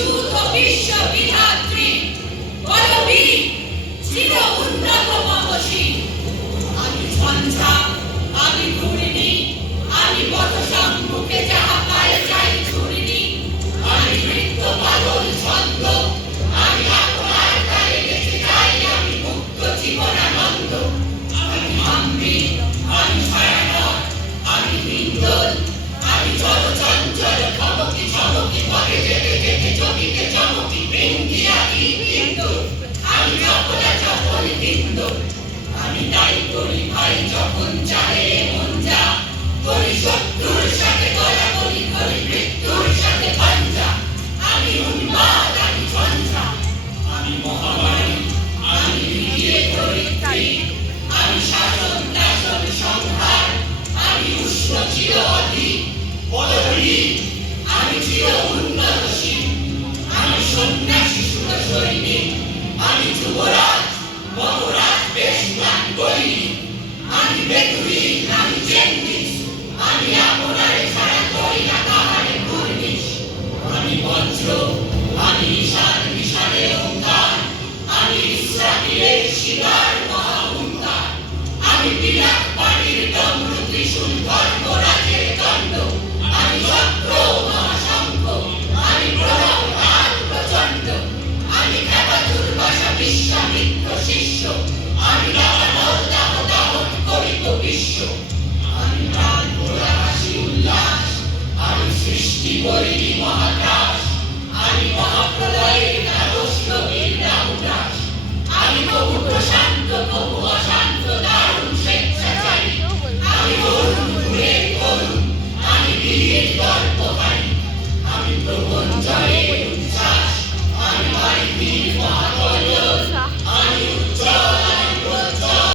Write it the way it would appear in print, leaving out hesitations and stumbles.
সুত বিশ্ববিধাত্রী বলবীর চির উন্নত মমসী। আমি ঝঞ্ঝা, আমি ঘূর্ণি, আমি পথ সম্মুখে যাহা পায়ে যাই ছুড়িনি। আমি নৃত্য পাগল ছন্দ, আমি আপনার তালে গেছে যাই, আমি মুক্ত জীবনানন্দ। আমি হাম্বি, আমি ছায়ানট, আমি হিন্দোল, আমি জল চঞ্চল চমকি চমকি পথে যেতে যেতে জমিতে চমকি বৃন্দি আদি হিন্দোল। আমি চপলা চপল হিন্দোল। আমি তাই করি ভাই যখন চাহে মন যা, করি শত্রুর সাথে গলা বলি, করি মৃত্যুর সাথে পাঞ্জা। আমি উন্মাদ, আমি ঝঞ্ঝা, আমি মহামারী, আমি মিলিয়ে ধরিত্রী, আমি শাসন দাসন সংহার, আমি উষ্ণ চির অধি বলবীর, আমি চির উন্নতশীল, আমি সন্ন্যাসী সুর সৈনিক, আমি যুবরাজ মমরাজ বেশ প্রাণ করি। আমি বেদুইন, আমি চেঙ্গিস, আমি আপনারে ছাড়া করি না কাহারে কুর্নিশ। আমি বজ্র, আমি ঈশান বিষাণে ওঙ্কার, আমি ইসরাফিলের শিকার মহাহুঙ্কার। আমি বিরাট পানির ডমরু ত্রিশূল ধর্মরাজের দণ্ড, আমি চক্র মহাশঙ্খ, আমি প্রণব কাল প্রচণ্ড। আমি খ্যাপা দুর্বাসা বিশ্বামিত্র শিষ্য, আমি দাবানল দাহ দাহন করিব বিশ্ব। আমি প্রাণ ভরা হাসি উল্লাস, আমি সৃষ্টি করি মহাকাশ, আমি মহাপ্র